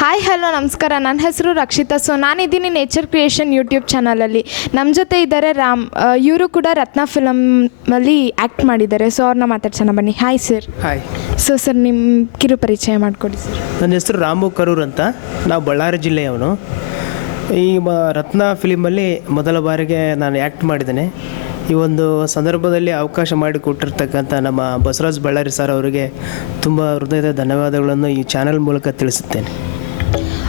Hi hello ನಮಸ್ಕಾರ. ನನ್ನ ಹೆಸರು ರಕ್ಷಿತಾ. ಸೊ ನಾನಿದ್ದೀನಿ ನೇಚರ್ ಕ್ರಿಯೇಷನ್ ಯೂಟ್ಯೂಬ್ ಚಾನಲಲ್ಲಿ. ನಮ್ಮ ಜೊತೆ ಇದ್ದಾರೆ ರಾಮ್. ಇವರು ಕೂಡ ರತ್ನ ಫಿಲಮಲ್ಲಿ ಆ್ಯಕ್ಟ್ ಮಾಡಿದ್ದಾರೆ. ಸೊ ಅವ್ರನ್ನ ಮಾತಾಡ್ಸೋಣ ಬನ್ನಿ. Hi sir. Hi. So sir ನಿಮ್ಮ ಕಿರು ಪರಿಚಯ ಮಾಡಿಕೊಡಿ ಸರ್. ನನ್ನ ಹೆಸರು ರಾಮು ಕರೂರ್ ಅಂತ. ನಾವು ಬಳ್ಳಾರಿ ಜಿಲ್ಲೆಯವನು. ಈ ರತ್ನ ಫಿಲಿಮಲ್ಲಿ ಮೊದಲ ಬಾರಿಗೆ ನಾನು ಆ್ಯಕ್ಟ್ ಮಾಡಿದ್ದೇನೆ. ಈ ಒಂದು ಸಂದರ್ಭದಲ್ಲಿ ಅವಕಾಶ ಮಾಡಿಕೊಟ್ಟಿರ್ತಕ್ಕಂಥ ನಮ್ಮ ಬಸವರಾಜ್ ಬಳ್ಳಾರಿ ಸರ್ ಅವರಿಗೆ ತುಂಬ ಹೃದಯದ ಧನ್ಯವಾದಗಳನ್ನು ಈ ಚಾನಲ್ ಮೂಲಕ ತಿಳಿಸುತ್ತೇನೆ.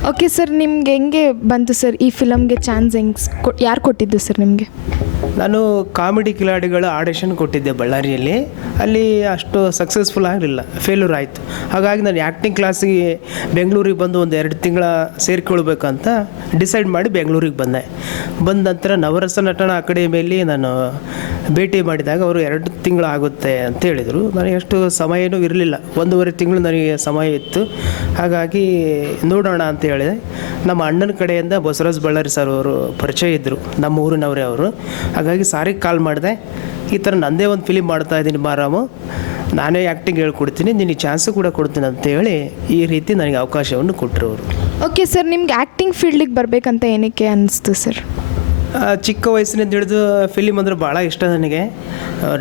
ಓಕೆ ಸರ್, ನಿಮ್ಗೆ ಹೆಂಗೆ ಬಂತು ಸರ್ ಈ ಫಿಲಮ್ಗೆ ಚಾನ್ಸ್? ಯಾರು ಕೊಟ್ಟಿದ್ದು ಸರ್ ನಿಮಗೆ? ನಾನು ಕಾಮಿಡಿ ಕಿಲಾಡಿಗಳ ಆಡಿಷನ್ ಕೊಟ್ಟಿದ್ದೆ ಬಳ್ಳಾರಿಯಲ್ಲಿ. ಅಲ್ಲಿ ಅಷ್ಟು ಸಕ್ಸಸ್ಫುಲ್ ಆಗಲಿಲ್ಲ, ಫೇಲ್ಯೂರ್ ಆಯಿತು. ಹಾಗಾಗಿ ನಾನು ಆ್ಯಕ್ಟಿಂಗ್ ಕ್ಲಾಸಿಗೆ ಬೆಂಗಳೂರಿಗೆ ಬಂದು ಒಂದು 2 ತಿಂಗಳ ಸೇರಿಕೊಳ್ಬೇಕಂತ ಡಿಸೈಡ್ ಮಾಡಿ ಬೆಂಗಳೂರಿಗೆ ಬಂದೆ. ಬಂದ ನಂತರ ನವರಸ ನಟನ ಅಕಾಡೆಮಿಯಲ್ಲಿ ನಾನು ಭೇಟಿ ಮಾಡಿದಾಗ ಅವರು 2 ತಿಂಗಳು ಆಗುತ್ತೆ ಅಂತ ಹೇಳಿದರು. ನನಗೆ ಅಷ್ಟು ಸಮಯನೂ ಇರಲಿಲ್ಲ, 1.5 ತಿಂಗಳು ನನಗೆ ಸಮಯ ಇತ್ತು. ಹಾಗಾಗಿ ನೋಡೋಣ ಅಂತ ಹೇಳಿದೆ. ನಮ್ಮ ಅಣ್ಣನ ಕಡೆಯಿಂದ ಬಸವರಾಜ್ ಬಳ್ಳಾರಿ ಸರ್ ಅವರು ಪರಿಚಯ ಇದ್ದರು, ನಮ್ಮ ಊರಿನವರೇ ಅವರು. ಹಾಗಾಗಿ ಸಾರಿಗೆ ಕಾಲ್ ಮಾಡಿದೆ, ಈ ಥರ ನನ್ನದೇ ಒಂದು ಫಿಲಿಮ್ ಮಾಡ್ತಾಯಿದ್ದೀನಿ ಬಾರಾಮು, ನಾನೇ ಆ್ಯಕ್ಟಿಂಗ್ ಹೇಳ್ಕೊಡ್ತೀನಿ, ನಿನಗೆ ಚಾನ್ಸು ಕೂಡ ಕೊಡ್ತೀನಿ ಅಂತೇಳಿ ಈ ರೀತಿ ನನಗೆ ಅವಕಾಶವನ್ನು ಕೊಟ್ಟರು ಅವರು. ಓಕೆ ಸರ್, ನಿಮ್ಗೆ ಆ್ಯಕ್ಟಿಂಗ್ ಫೀಲ್ಡಿಗೆ ಬರಬೇಕಂತ ಏನಕ್ಕೆ ಅನ್ನಿಸ್ತು ಸರ್? ಚಿಕ್ಕ ವಯಸ್ಸಿನಿಂದ ಹಿಡಿದು ಫಿಲಿಮ್ ಅಂದರೆ ಭಾಳ ಇಷ್ಟ ನನಗೆ.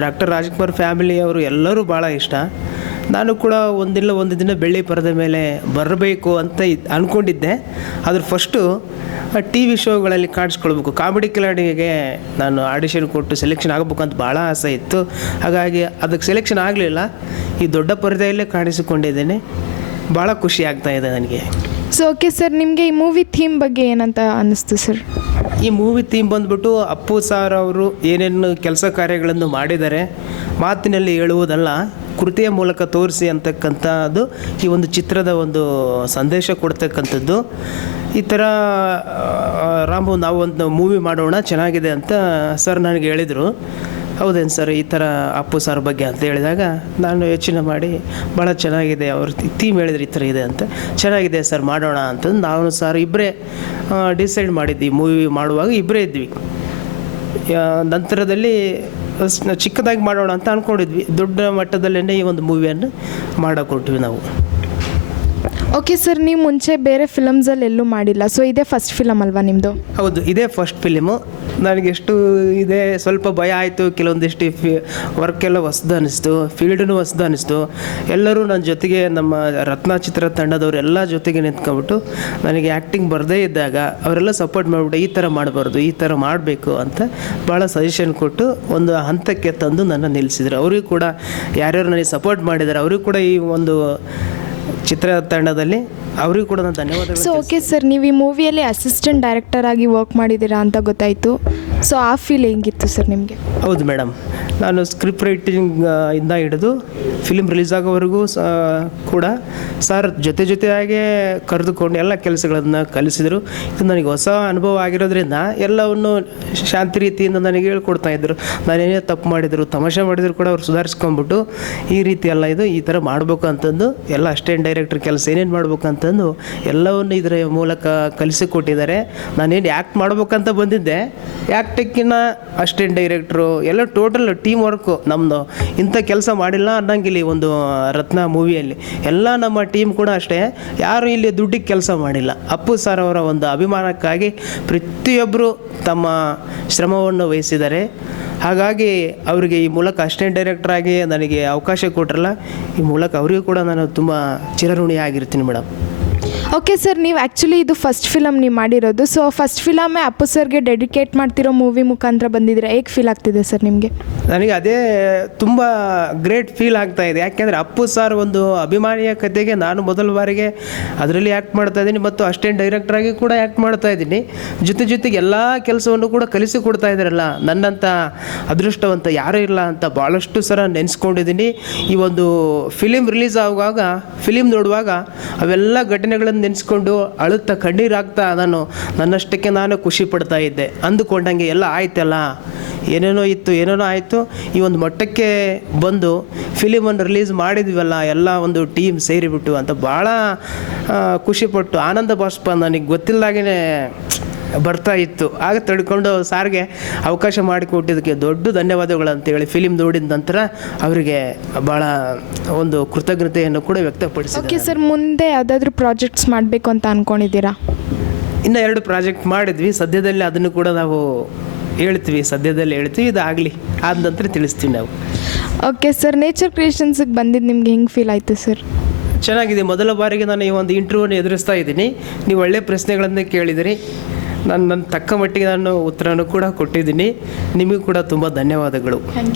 ಡಾಕ್ಟರ್ ರಾಜ್ಕುಮಾರ್ ಫ್ಯಾಮಿಲಿ ಅವರು ಎಲ್ಲರೂ ಭಾಳ ಇಷ್ಟ. ನಾನು ಕೂಡ ಒಂದು ದಿನ ಬೆಳ್ಳಿ ಪರದೆ ಮೇಲೆ ಬರಬೇಕು ಅಂತ ಅಂದ್ಕೊಂಡಿದ್ದೆ. ಅದ್ರ ಫಸ್ಟು ಟಿ ವಿ ಶೋಗಳಲ್ಲಿ ಕಾಣಿಸ್ಕೊಳ್ಬೇಕು, ಕಾಮಿಡಿ ಕಿಲಾಡಿಗೆ ನಾನು ಆಡಿಷನ್ ಕೊಟ್ಟು ಸೆಲೆಕ್ಷನ್ ಆಗಬೇಕು ಅಂತ ಭಾಳ ಆಸೆ ಇತ್ತು. ಹಾಗಾಗಿ ಅದಕ್ಕೆ ಸೆಲೆಕ್ಷನ್ ಆಗಲಿಲ್ಲ. ಈ ದೊಡ್ಡ ಪರದೆಯಲ್ಲೇ ಕಾಣಿಸಿಕೊಂಡಿದ್ದೇನೆ. ಭಾಳ ಖುಷಿ ಆಗ್ತಾಯಿದೆ ನನಗೆ. ಸೊ ಓಕೆ ಸರ್, ನಿಮಗೆ ಈ ಮೂವಿ ಥೀಮ್ ಬಗ್ಗೆ ಏನಂತ ಅನ್ನಿಸ್ತು ಸರ್? ಈ ಮೂವಿ ಥೀಮ್ ಬಂದುಬಿಟ್ಟು ಅಪ್ಪು ಸಾರ್ ಅವರು ಏನೇನು ಕೆಲಸ ಕಾರ್ಯಗಳನ್ನು ಮಾಡಿದ್ದಾರೆ, ಮಾತಿನಲ್ಲಿ ಹೇಳುವುದಲ್ಲ, ಕೃತಿಯ ಮೂಲಕ ತೋರಿಸಿ ಅಂತಕ್ಕಂಥದ್ದು ಈ ಒಂದು ಚಿತ್ರದ ಒಂದು ಸಂದೇಶ ಕೊಡ್ತಕ್ಕಂಥದ್ದು. ಈ ಥರ ರಾಮು ನಾವು ಒಂದು ಮೂವಿ ಮಾಡೋಣ ಚೆನ್ನಾಗಿದೆ ಅಂತ ಸರ್ ನನಗೆ ಹೇಳಿದರು. ಹೌದೇನು ಸರ್, ಈ ಥರ ಅಪ್ಪು ಸರ್ ಬಗ್ಗೆ ಅಂತ ಹೇಳಿದಾಗ ನಾನು ಯೋಚನೆ ಮಾಡಿ ಭಾಳ ಚೆನ್ನಾಗಿದೆ, ಅವ್ರ ಥೀಮ್ ಹೇಳಿದ್ರು ಈ ಥರ ಇದೆ ಅಂತ, ಚೆನ್ನಾಗಿದೆ ಸರ್ ಮಾಡೋಣ ಅಂತಂದು ನಾವು ಸರ್ ಇಬ್ಬರೇ ಡಿಸೈಡ್ ಮಾಡಿದ್ವಿ. ಮೂವಿ ಮಾಡುವಾಗ ಇಬ್ಬರೇ ಇದ್ವಿ. ನಂತರದಲ್ಲಿ ಚಿಕ್ಕದಾಗಿ ಮಾಡೋಣ ಅಂತ ಅಂದ್ಕೊಂಡಿದ್ವಿ. ದೊಡ್ಡ ಮಟ್ಟದಲ್ಲೇ ಈ ಒಂದು ಮೂವಿಯನ್ನು ಮಾಡೋಕೊಟ್ವಿ ನಾವು. ಓಕೆ ಸರ್, ನೀವು ಮುಂಚೆ ಬೇರೆ ಫಿಲಮ್ಸಲ್ಲಿ ಎಲ್ಲೂ ಮಾಡಿಲ್ಲ. ಸೊ ಇದೇ ಫಸ್ಟ್ ಫಿಲಮ್ ಅಲ್ವಾ ನಿಮ್ಮದು? ಹೌದು, ಇದೇ ಫಸ್ಟ್ ಫಿಲಿಮು. ನನಗೆಷ್ಟು ಇದೆ ಸ್ವಲ್ಪ ಭಯ ಆಯಿತು. ಕೆಲವೊಂದಿಷ್ಟು ವರ್ಕೆಲ್ಲ ಹೊಸ್ದು ಅನ್ನಿಸ್ತು, ಫೀಲ್ಡೂ ಹೊಸ್ದು ಅನ್ನಿಸ್ತು. ಎಲ್ಲರೂ ನನ್ನ ಜೊತೆಗೆ, ನಮ್ಮ ರತ್ನ ಚಿತ್ರ ತಂಡದವರು ಎಲ್ಲ ಜೊತೆಗೆ ನಿಂತ್ಕೊಂಡ್ಬಿಟ್ಟು ನನಗೆ ಆ್ಯಕ್ಟಿಂಗ್ ಬರದೇ ಇದ್ದಾಗ ಅವರೆಲ್ಲ ಸಪೋರ್ಟ್ ಮಾಡಿಬಿಟ್ಟು ಈ ಥರ ಮಾಡಬಾರ್ದು, ಈ ಥರ ಮಾಡಬೇಕು ಅಂತ ಭಾಳ ಸಜೆಷನ್ ಕೊಟ್ಟು ಒಂದು ಹಂತಕ್ಕೆ ತಂದು ನನ್ನ ನಿಲ್ಲಿಸಿದ್ರು. ಅವರಿಗೂ ಕೂಡ ಯಾರ್ಯಾರು ನನಗೆ ಸಪೋರ್ಟ್ ಮಾಡಿದ್ದಾರೆ ಅವರಿಗೂ ಕೂಡ ಈ ಒಂದು ಚಿತ್ರ ತಂಡದಲ್ಲಿ ಅವರಿಗೂ ಕೂಡ ನಾನು ಧನ್ಯವಾದಗಳು. ಸೊ ಓಕೆ ಸರ್, ನೀವು ಈ ಮೂವಿಯಲ್ಲಿ ಅಸಿಸ್ಟೆಂಟ್ ಡೈರೆಕ್ಟರ್ ಆಗಿ ವರ್ಕ್ ಮಾಡಿದ್ದೀರಾ ಅಂತ ಗೊತ್ತಾಯಿತು. ಸೊ ಆ ಫೀಲ್ ಹೆಂಗಿತ್ತು ಸರ್ ನಿಮಗೆ? ಹೌದು ಮೇಡಮ್, ನಾನು ಸ್ಕ್ರಿಪ್ಟ್ ರೈಟಿಂಗ್ ಇಂದ ಹಿಡಿದು ಫಿಲಿಮ್ ರಿಲೀಸ್ ಆಗೋವರೆಗೂ ಕೂಡ ಸರ್ ಜೊತೆಯಾಗೆ ಕರೆದುಕೊಂಡು ಎಲ್ಲ ಕೆಲಸಗಳನ್ನು ಕಲಿಸಿದರು. ಇದು ನನಗೆ ಹೊಸ ಅನುಭವ ಆಗಿರೋದ್ರಿಂದ ಎಲ್ಲವನ್ನು ಶಾಂತಿ ರೀತಿಯಿಂದ ನನಗೆ ಹೇಳ್ಕೊಡ್ತಾಯಿದ್ರು. ನಾನೇನೇ ತಪ್ಪು ಮಾಡಿದರು, ತಮಾಷೆ ಮಾಡಿದ್ರು ಕೂಡ ಅವ್ರು ಸುಧಾರಿಸ್ಕೊಂಡ್ಬಿಟ್ಟು ಈ ರೀತಿ ಎಲ್ಲ ಇದು ಈ ಥರ ಮಾಡಬೇಕು ಅಂತಂದು ಎಲ್ಲ ಅಸಿಸ್ಟೆಂಟ್ ಡೈರೆಕ್ಟರ್ ಕೆಲಸ ಏನೇನು ಮಾಡ್ಬೇಕು ಅಂತಂದು ಎಲ್ಲವನ್ನು ಇದರ ಮೂಲಕ ಕಲಿಸಿಕೊಟ್ಟಿದ್ದಾರೆ. ನಾನೇನು ಆ್ಯಕ್ಟ್ ಮಾಡ್ಬೇಕಂತ ಬಂದಿದ್ದೆ, ಆ್ಯಕ್ಟಿಕ್ಕಿನ್ನ ಅಸಿಸ್ಟೆಂಟ್ ಡೈರೆಕ್ಟ್ರು ಎಲ್ಲ ಟೋಟಲ್ ಟೀಮ್ ವರ್ಕು ನಮ್ಮದು. ಇಂಥ ಕೆಲಸ ಮಾಡಿಲ್ಲ ಅನ್ನಂಗಿಲ್ಲ ಈ ಒಂದು ರತ್ನ ಮೂವಿಯಲ್ಲಿ. ಎಲ್ಲ ನಮ್ಮ ಟೀಮ್ ಕೂಡ ಅಷ್ಟೇ, ಯಾರು ಇಲ್ಲಿ ದುಡ್ಡಿಗೆ ಕೆಲಸ ಮಾಡಿಲ್ಲ. ಅಪ್ಪು ಸರ್ ಅವರ ಒಂದು ಅಭಿಮಾನಕ್ಕಾಗಿ ಪ್ರತಿಯೊಬ್ಬರು ತಮ್ಮ ಶ್ರಮವನ್ನು ವಹಿಸಿದ್ದಾರೆ. ಹಾಗಾಗಿ ಅವರಿಗೆ ಈ ಮೂಲಕ ಅಸಿಸ್ಟೆಂಟ್ ಡೈರೆಕ್ಟ್ರಾಗಿ ನನಗೆ ಅವಕಾಶ ಕೊಟ್ಟರಲ್ಲ, ಈ ಮೂಲಕ ಅವರಿಗೂ ಕೂಡ ನಾನು ತುಂಬ ಚಿರಋಣಿ ಆಗಿರ್ತೀನಿ ಮೇಡಮ್. ಓಕೆ ಸರ್, ನೀವು ಆ್ಯಕ್ಚುಲಿ ಇದು ಫಸ್ಟ್ ಫಿಲಮ್ ನೀವು ಮಾಡಿರೋದು. ಸೊ ಫಸ್ಟ್ ಫಿಲಮೇ ಅಪ್ಪು ಸರ್ಗೆ ಡೆಡಿಕೇಟ್ ಮಾಡ್ತಿರೋ ಮೂವಿ ಮುಖಾಂತರ ಬಂದಿದ್ದೀರಾ. ಹೇಗೆ ಫೀಲ್ ಆಗ್ತಿದೆ ಸರ್ ನಿಮಗೆ? ನನಗೆ ಅದೇ ತುಂಬ ಗ್ರೇಟ್ ಫೀಲ್ ಆಗ್ತಾಯಿದೆ. ಯಾಕೆಂದರೆ ಅಪ್ಪು ಸರ್ ಒಂದು ಅಭಿಮಾನಿಯ ಕತೆಗೆ ನಾನು ಮೊದಲ ಬಾರಿಗೆ ಅದರಲ್ಲಿ ಆ್ಯಕ್ಟ್ ಮಾಡ್ತಾಯಿದ್ದೀನಿ ಮತ್ತು ಅಸಿಸ್ಟೆಂಟ್ ಡೈರೆಕ್ಟ್ರಾಗಿ ಕೂಡ ಆ್ಯಕ್ಟ್ ಮಾಡ್ತಾಯಿದ್ದೀನಿ. ಜೊತೆಗೆ ಎಲ್ಲ ಕೆಲಸವನ್ನು ಕೂಡ ಕಲಿಸಿಕೊಡ್ತಾ ಇದ್ದಾರಲ್ಲ, ನನ್ನಂಥ ಅದೃಷ್ಟವಂತ ಯಾರೂ ಇಲ್ಲ ಅಂತ ಭಾಳಷ್ಟು ಸಲ ನೆನೆಸ್ಕೊಂಡಿದ್ದೀನಿ. ಈ ಒಂದು ಫಿಲಿಮ್ ರಿಲೀಸ್ ಆಗುವಾಗ, ಫಿಲಿಮ್ ನೋಡುವಾಗ ಅವೆಲ್ಲ ಘಟನೆಗಳನ್ನು ನೆನೆಸ್ಕೊಂಡು ಅಳುತ್ತಾ ಕಣ್ಣೀರಾಗ್ತಾ ನಾನು ನನ್ನಷ್ಟಕ್ಕೆ ನಾನು ಖುಷಿ ಪಡ್ತಾ ಇದ್ದೆ. ಅಂದುಕೊಂಡಂಗೆ ಎಲ್ಲ ಆಯ್ತಲ್ಲ, ಏನೇನೋ ಇತ್ತು, ಏನೇನೋ ಆಯಿತು, ಈ ಒಂದು ಮಟ್ಟಕ್ಕೆ ಬಂದು ಫಿಲಿಮನ್ನು ರಿಲೀಸ್ ಮಾಡಿದ್ವಲ್ಲ ಎಲ್ಲ ಒಂದು ಟೀಮ್ ಸೇರಿಬಿಟ್ಟು ಅಂತ ಭಾಳ ಖುಷಿಪಟ್ಟು ಆನಂದ ಬಾಷ್ಪ ನನಗೆ ಗೊತ್ತಿಲ್ಲದಾಗೇ ಬರ್ತಾ ಇತ್ತು. ಆಗ ತಡ್ಕೊಂಡು ಸಾರ್ಗೆ ಅವಕಾಶ ಮಾಡಿಕೊಟ್ಟಿದ್ದಕ್ಕೆ ದೊಡ್ಡ ಧನ್ಯವಾದಗಳು ಅಂತೇಳಿ ಫಿಲಿಮ್ ನೋಡಿದ ನಂತರ ಅವರಿಗೆ ಭಾಳ ಒಂದು ಕೃತಜ್ಞತೆಯನ್ನು ಕೂಡ ವ್ಯಕ್ತಪಡಿಸಿದೆ. ಓಕೆ ಸರ್, ಮುಂದೆ ಯಾವುದಾದ್ರೂ ಪ್ರಾಜೆಕ್ಟ್ಸ್ ಮಾಡಬೇಕು ಅಂತ ಅಂದ್ಕೊಂಡಿದ್ದೀರಾ? ಇನ್ನು 2 ಪ್ರಾಜೆಕ್ಟ್ ಮಾಡಿದ್ವಿ, ಸದ್ಯದಲ್ಲಿ ಅದನ್ನು ಕೂಡ ನಾವು ಸದ್ಯದಲ್ಲಿ ಹೇಳ್ತೀವಿ. ಇದಾಗಲಿ ಆದ ನಂತರ ತಿಳಿಸ್ತೀವಿ ನಾವು. ಓಕೆ ಸರ್, ನೇಚರ್ ಕ್ರಿಯೇಷನ್ಸಿಗೆ ಬಂದಿದ್ದು ನಿಮ್ಗೆ ಹೆಂಗೆ ಫೀಲ್ ಆಯಿತು ಸರ್? ಚೆನ್ನಾಗಿದೆ. ಮೊದಲ ಬಾರಿಗೆ ನಾನು ಈ ಒಂದು ಇಂಟರ್ವ್ಯೂನ ಎದುರಿಸ್ತಾ ಇದ್ದೀನಿ. ನೀವು ಒಳ್ಳೆಯ ಪ್ರಶ್ನೆಗಳನ್ನೇ ಕೇಳಿದಿರಿ. ನನ್ನ ತಕ್ಕ ಮಟ್ಟಿಗೆ ನಾನು ಉತ್ತರನೂ ಕೂಡ ಕೊಟ್ಟಿದ್ದೀನಿ. ನಿಮಗೂ ಕೂಡ ತುಂಬ ಧನ್ಯವಾದಗಳು. Thank you.